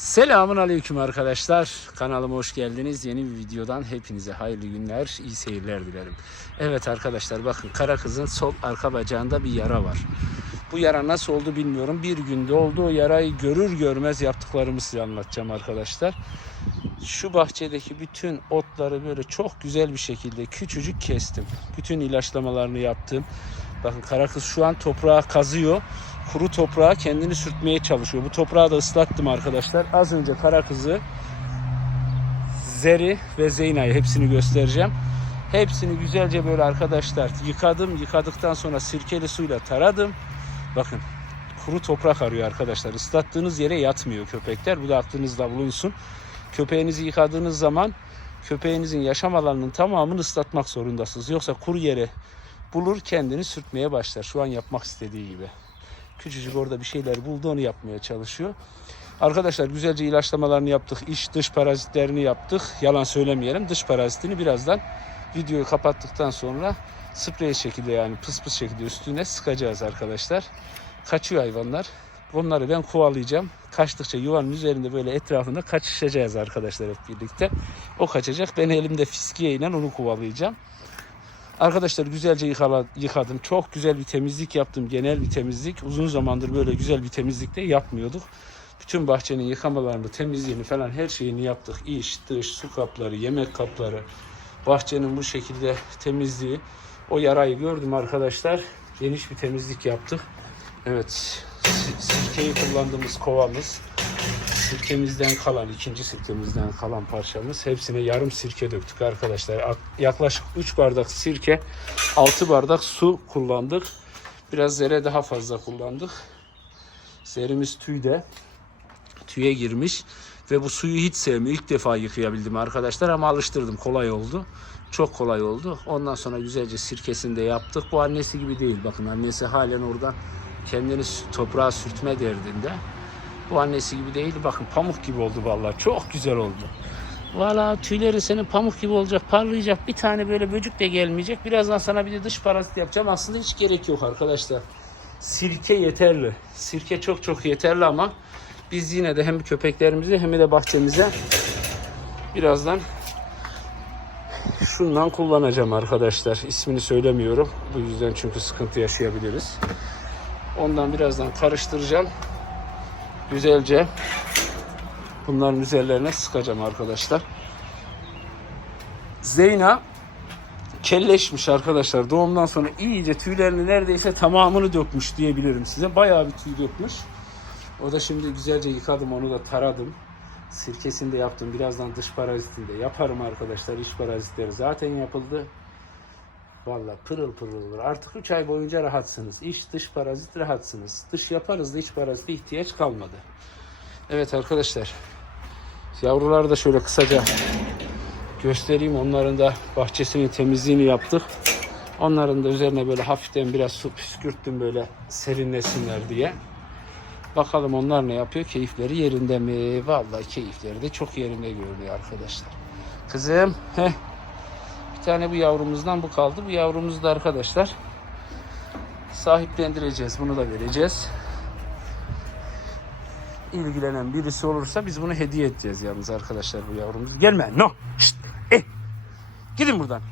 Selamun aleyküm arkadaşlar. Kanalıma hoş geldiniz. Yeni bir videodan hepinize hayırlı günler, iyi seyirler dilerim. Evet arkadaşlar bakın kara kızın sol arka bacağında bir yara var. Bu yara nasıl oldu bilmiyorum. Bir günde oldu. O yarayı görür görmez yaptıklarımı size anlatacağım arkadaşlar. Şu bahçedeki bütün otları böyle çok güzel bir şekilde küçücük kestim. Bütün ilaçlamalarını yaptım. Bakın kara kız şu an toprağa kazıyor kuru toprağa kendini sürtmeye çalışıyor. Bu toprağı da ıslattım arkadaşlar. Az önce kara kızı, Zeri ve Zeyna'yı hepsini göstereceğim. Hepsini güzelce böyle arkadaşlar yıkadım. Yıkadıktan sonra sirkeli suyla taradım. Bakın kuru toprak arıyor arkadaşlar. Islattığınız yere yatmıyor köpekler. Bu da aklınızda bulunsun. Köpeğinizi yıkadığınız zaman köpeğinizin yaşam alanının tamamını ıslatmak zorundasınız. Yoksa kuru yere bulur kendini sürtmeye başlar. Şu an yapmak istediği gibi. Küçücük orada bir şeyler buldu onu yapmaya çalışıyor. Arkadaşlar güzelce ilaçlamalarını yaptık. İç dış parazitlerini yaptık. Yalan söylemeyelim. Dış parazitini birazdan videoyu kapattıktan sonra sprey şekilde yani pıs pıs şekilde üstüne sıkacağız arkadaşlar. Kaçıyor hayvanlar. Onları ben kovalayacağım. Kaçtıkça yuvanın üzerinde böyle etrafında kaçışacağız arkadaşlar hep birlikte. O kaçacak. Ben elimde fiskiye ile onu kovalayacağım. Arkadaşlar güzelce yıkadım. Çok güzel bir temizlik yaptım. Genel bir temizlik. Uzun zamandır böyle güzel bir temizlik de yapmıyorduk. Bütün bahçenin yıkamalarını, temizliğini falan her şeyini yaptık. İç, dış, su kapları, yemek kapları, bahçenin bu şekilde temizliği. O yarayı gördüm arkadaşlar. Geniş bir temizlik yaptık. Evet, si- sirkeyi kullandığımız kovamız, sirkemizden kalan, ikinci sirkemizden kalan parçamız. Hepsine yarım sirke döktük arkadaşlar. Ak- Yaklaşık 3 bardak sirke, 6 bardak su kullandık. Biraz zere daha fazla kullandık. Zerimiz tüyde. Tüye girmiş. Ve bu suyu hiç sevmiyor. İlk defa yıkayabildim arkadaşlar ama alıştırdım. Kolay oldu. Çok kolay oldu. Ondan sonra güzelce sirkesini de yaptık. Bu annesi gibi değil. Bakın annesi halen oradan kendini toprağa sürtme derdinde. Bu annesi gibi değil. Bakın pamuk gibi oldu vallahi. Çok güzel oldu. Valla tüyleri senin pamuk gibi olacak, parlayacak. Bir tane böyle böcük de gelmeyecek. Birazdan sana bir de dış parazit yapacağım. Aslında hiç gerek yok arkadaşlar. Sirke yeterli. Sirke çok çok yeterli ama biz yine de hem köpeklerimize hem de bahçemize birazdan şundan kullanacağım arkadaşlar. İsmini söylemiyorum. Bu yüzden çünkü sıkıntı yaşayabiliriz. Ondan birazdan karıştıracağım güzelce bunların üzerlerine sıkacağım arkadaşlar. Zeyna kelleşmiş arkadaşlar. Doğumdan sonra iyice tüylerini neredeyse tamamını dökmüş diyebilirim size. Bayağı bir tüy dökmüş. O da şimdi güzelce yıkadım onu da taradım. Sirkesini de yaptım. Birazdan dış parazitini de yaparım arkadaşlar. İç parazitleri zaten yapıldı. Valla pırıl pırıl olur. Artık 3 ay boyunca rahatsınız. İç dış parazit rahatsınız. Dış yaparız da iç parazite ihtiyaç kalmadı. Evet arkadaşlar. Yavruları da şöyle kısaca göstereyim. Onların da bahçesinin temizliğini yaptık. Onların da üzerine böyle hafiften biraz su püskürttüm böyle serinlesinler diye. Bakalım onlar ne yapıyor? Keyifleri yerinde mi? Vallahi keyifleri de çok yerinde görünüyor arkadaşlar. Kızım, heh. Bir tane bu yavrumuzdan bu kaldı. Bu yavrumuzu da arkadaşlar sahiplendireceğiz. Bunu da vereceğiz. İlgilenen birisi olursa biz bunu hediye edeceğiz yalnız arkadaşlar bu yavrumuzu. Gelme. No. Şşt. Eh. Gidin buradan.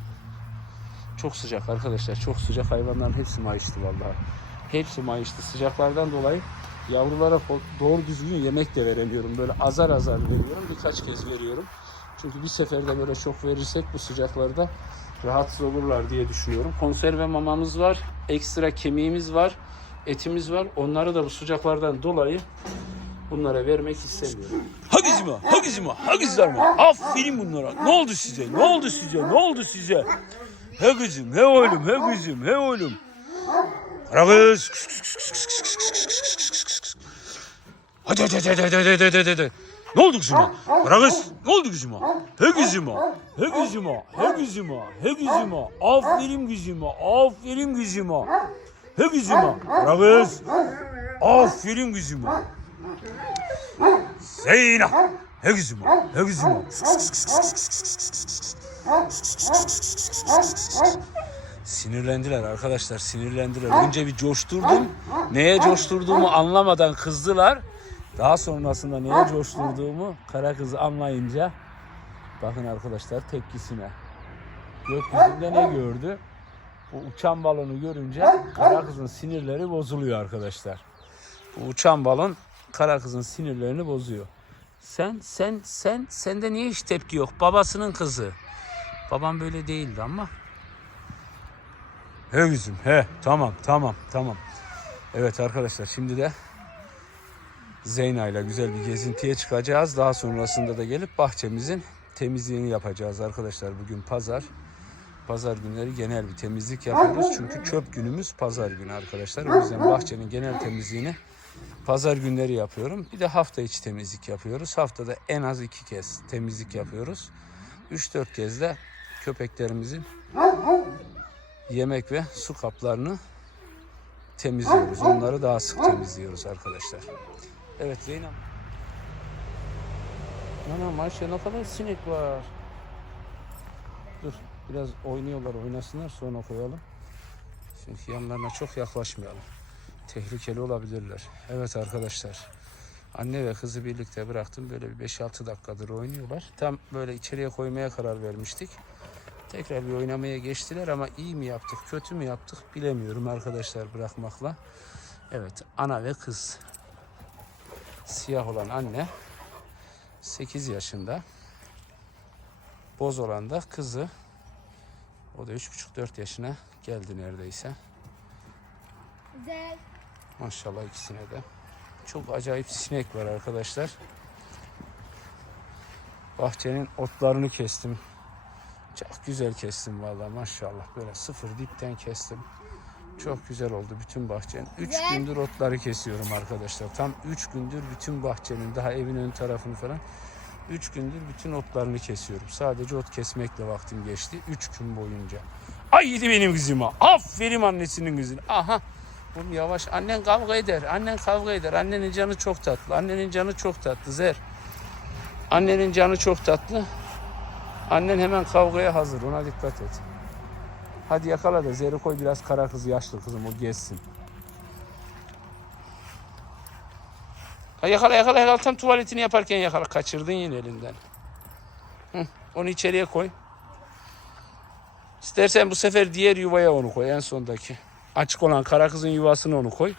Çok sıcak arkadaşlar. Çok sıcak. Hayvanların hepsi mayıştı vallahi. Hepsi mayıştı. Sıcaklardan dolayı yavrulara doğru düzgün yemek de veremiyorum. Böyle azar azar veriyorum. Birkaç kez veriyorum. Çünkü bir seferde böyle çok verirsek bu sıcaklarda rahatsız olurlar diye düşünüyorum. Konserve mamamız var. Ekstra kemiğimiz var. Etimiz var. Onları da bu sıcaklardan dolayı bunlara vermek istemiyorum. Hagizma, hagizma, hagizlerma. Aferin bunlara. Ne oldu size? Ne oldu size? Ne oldu size? He kızım, he oğlum, he kızım, he oğlum. Kara kız. Hadi hadi hadi hadi hadi hadi hadi hadi. Ne oldu kızıma? Kara kız. Ne oldu kızıma? He kızıma. He kızıma. He kızıma. He kızıma. Aferin kızıma. Aferin kızıma. He kızıma. Kara kız. Aferin kızıma. Zeyna. He kızım o, he kızım o. Sinirlendiler arkadaşlar sinirlendiler. Önce bir coşturdum. Neye coşturduğumu anlamadan kızdılar. Daha sonrasında neye coşturduğumu kara kız anlayınca bakın arkadaşlar tepkisine. Gökyüzünde ne gördü? Bu uçan balonu görünce kara kızın sinirleri bozuluyor arkadaşlar. Bu uçan balon kara kızın sinirlerini bozuyor. Sen sen sen sende niye hiç tepki yok? Babasının kızı. Babam böyle değildi ama. He yüzüm he tamam tamam tamam. Evet arkadaşlar şimdi de Zeyna ile güzel bir gezintiye çıkacağız. Daha sonrasında da gelip bahçemizin temizliğini yapacağız arkadaşlar. Bugün pazar. Pazar günleri genel bir temizlik yapıyoruz. Çünkü çöp günümüz pazar günü arkadaşlar. O yüzden bahçenin genel temizliğini pazar günleri yapıyorum. Bir de hafta içi temizlik yapıyoruz. Haftada en az iki kez temizlik yapıyoruz. 3-4 kez de köpeklerimizin yemek ve su kaplarını temizliyoruz. Onları daha sık temizliyoruz arkadaşlar. Evet Zeynep. Ana Ayşe ne kadar sinek var. Dur biraz oynuyorlar oynasınlar sonra koyalım. Çünkü yanlarına çok yaklaşmayalım. Tehlikeli olabilirler. Evet arkadaşlar. Anne ve kızı birlikte bıraktım. Böyle bir 5-6 dakikadır oynuyorlar. Tam böyle içeriye koymaya karar vermiştik. Tekrar bir oynamaya geçtiler ama iyi mi yaptık, kötü mü yaptık bilemiyorum arkadaşlar bırakmakla. Evet, ana ve kız. Siyah olan anne 8 yaşında. Boz olan da kızı. O da 3,5-4 yaşına geldi neredeyse. Güzel. Maşallah ikisine de. Çok acayip sinek var arkadaşlar. Bahçenin otlarını kestim. Çok güzel kestim vallahi maşallah. Böyle sıfır dipten kestim. Çok güzel oldu bütün bahçenin. 3 Güzel. gündür otları kesiyorum arkadaşlar. Tam 3 gündür bütün bahçenin daha evin ön tarafını falan 3 gündür bütün otlarını kesiyorum. Sadece ot kesmekle vaktim geçti 3 gün boyunca. Ay yedi benim kızıma. Aferin annesinin kızına. Aha. Oğlum yavaş. Annen kavga eder. Annen kavga eder. Annenin canı çok tatlı. Annenin canı çok tatlı Zer. Annenin canı çok tatlı. Annen hemen kavgaya hazır. Ona dikkat et. Hadi yakala da Zer'i koy biraz kara kız yaşlı kızım o gezsin. Ha, yakala yakala yakala tam tuvaletini yaparken yakala. Kaçırdın yine elinden. Hı, onu içeriye koy. İstersen bu sefer diğer yuvaya onu koy en sondaki. Açık olan kara kızın yuvasına onu koy.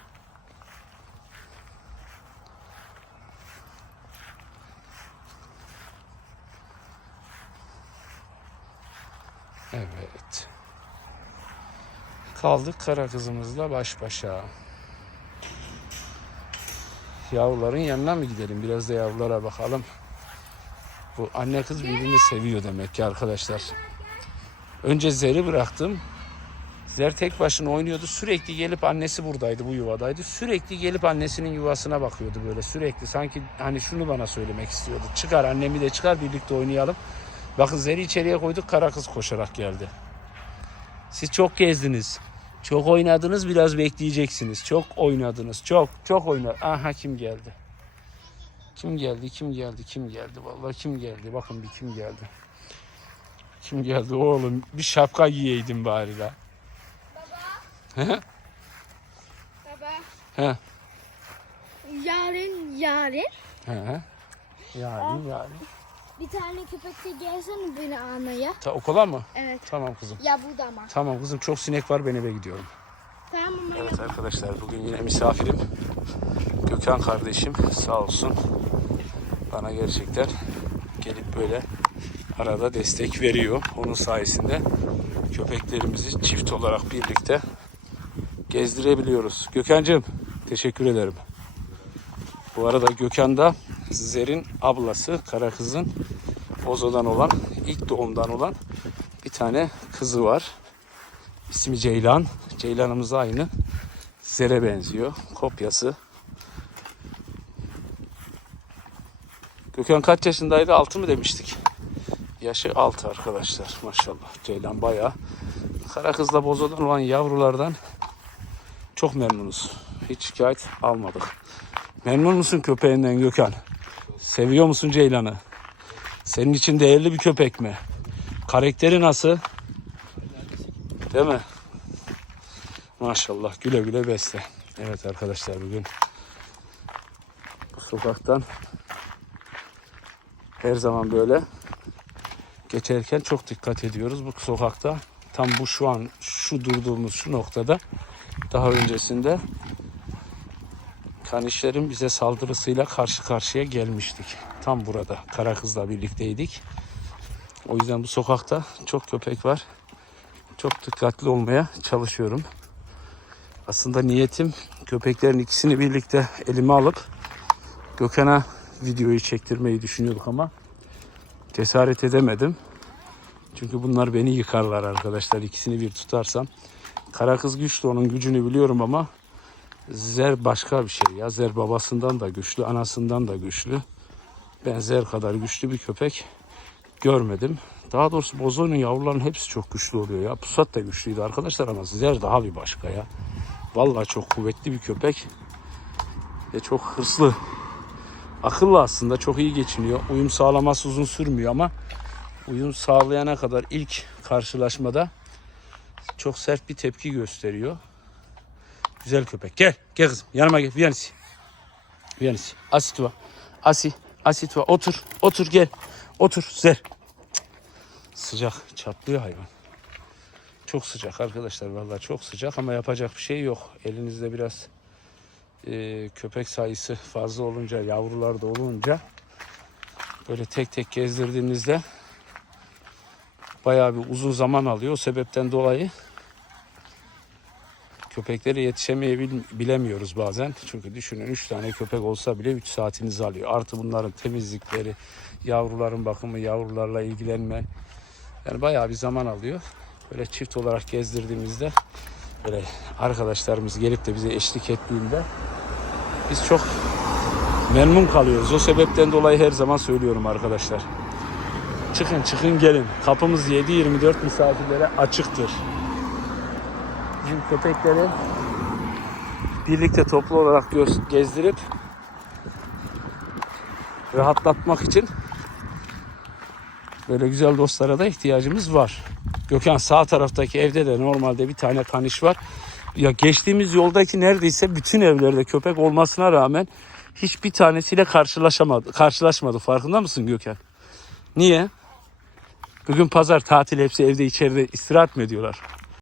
Evet. Kaldık kara kızımızla baş başa. Yavruların yanına mı gidelim? Biraz da yavrulara bakalım. Bu anne kız birbirini seviyor demek ki arkadaşlar. Önce Zer'i bıraktım. Zer tek başına oynuyordu. Sürekli gelip annesi buradaydı, bu yuvadaydı. Sürekli gelip annesinin yuvasına bakıyordu böyle sürekli. Sanki hani şunu bana söylemek istiyordu. Çıkar annemi de çıkar birlikte oynayalım. Bakın Zer'i içeriye koyduk kara kız koşarak geldi. Siz çok gezdiniz. Çok oynadınız biraz bekleyeceksiniz. Çok oynadınız. Çok çok oynar. Aha kim geldi? Kim geldi? Kim geldi? Kim geldi? Vallahi kim geldi? Bakın bir kim geldi. Kim geldi oğlum? Bir şapka giyeydin bari la. He? Baba. He. Yarın yarın He. Yani yani. Bir tane köpek de gelsene beni almaya. Ta okula mı? Evet. Tamam kızım. Ya bu da mı? Tamam kızım çok sinek var ben eve gidiyorum. Tamam mı? Evet arkadaşlar bugün yine misafirim. Gökhan kardeşim sağ olsun. Bana gerçekten gelip böyle arada destek veriyor. Onun sayesinde köpeklerimizi çift olarak birlikte gezdirebiliyoruz. Gökhan'cığım teşekkür ederim. Bu arada Gökhan da Zer'in ablası, kara kızın Bozo'dan olan, ilk doğumdan olan bir tane kızı var. İsmi Ceylan. Ceylan'ımız aynı. Zer'e benziyor. Kopyası. Gökhan kaç yaşındaydı? 6 mı demiştik? Yaşı 6 arkadaşlar. Maşallah. Ceylan bayağı. Kara kızla bozodan olan yavrulardan çok memnunuz. Hiç şikayet almadık. Memnun musun köpeğinden Gökhan? Seviyor musun Ceylan'ı? Senin için değerli bir köpek mi? Karakteri nasıl? Değil mi? Maşallah güle güle besle. Evet arkadaşlar bugün sokaktan her zaman böyle geçerken çok dikkat ediyoruz. Bu sokakta tam bu şu an şu durduğumuz şu noktada daha öncesinde kanişlerin bize saldırısıyla karşı karşıya gelmiştik. Tam burada kara kızla birlikteydik. O yüzden bu sokakta çok köpek var. Çok dikkatli olmaya çalışıyorum. Aslında niyetim köpeklerin ikisini birlikte elime alıp Gökhan'a videoyu çektirmeyi düşünüyorduk ama cesaret edemedim. Çünkü bunlar beni yıkarlar arkadaşlar. İkisini bir tutarsam. Kara kız güçlü onun gücünü biliyorum ama Zer başka bir şey ya. Zer babasından da güçlü, anasından da güçlü. Ben Zer kadar güçlü bir köpek görmedim. Daha doğrusu Bozo'nun yavrularının hepsi çok güçlü oluyor ya. Pusat da güçlüydü arkadaşlar ama Zer daha bir başka ya. Vallahi çok kuvvetli bir köpek. Ve çok hırslı. Akıllı aslında çok iyi geçiniyor. Uyum sağlaması uzun sürmüyor ama uyum sağlayana kadar ilk karşılaşmada çok sert bir tepki gösteriyor. Güzel köpek. Gel. Gel kızım. Yanıma gel. Viyanisi. Viyanisi. Asitva. Asi. Asitva. Otur. Otur gel. Otur. Cık. Sıcak. Çatlıyor hayvan. Çok sıcak arkadaşlar. Vallahi çok sıcak ama yapacak bir şey yok. Elinizde biraz e, köpek sayısı fazla olunca, yavrular da olunca böyle tek tek gezdirdiğinizde bayağı bir uzun zaman alıyor. O sebepten dolayı köpeklere yetişemeyebilemiyoruz bazen. Çünkü düşünün 3 tane köpek olsa bile 3 saatinizi alıyor. Artı bunların temizlikleri, yavruların bakımı, yavrularla ilgilenme. Yani bayağı bir zaman alıyor. Böyle çift olarak gezdirdiğimizde böyle arkadaşlarımız gelip de bize eşlik ettiğinde biz çok memnun kalıyoruz. O sebepten dolayı her zaman söylüyorum arkadaşlar. Çıkın çıkın gelin. Kapımız 7-24 misafirlere açıktır. Bizim köpekleri birlikte toplu olarak gezdirip rahatlatmak için böyle güzel dostlara da ihtiyacımız var. Gökhan sağ taraftaki evde de normalde bir tane kaniş var. Ya geçtiğimiz yoldaki neredeyse bütün evlerde köpek olmasına rağmen hiçbir tanesiyle karşılaşamadı, karşılaşmadı. Farkında mısın Gökhan? Niye? Bugün pazar tatil hepsi evde içeride istirahat mı ediyorlar?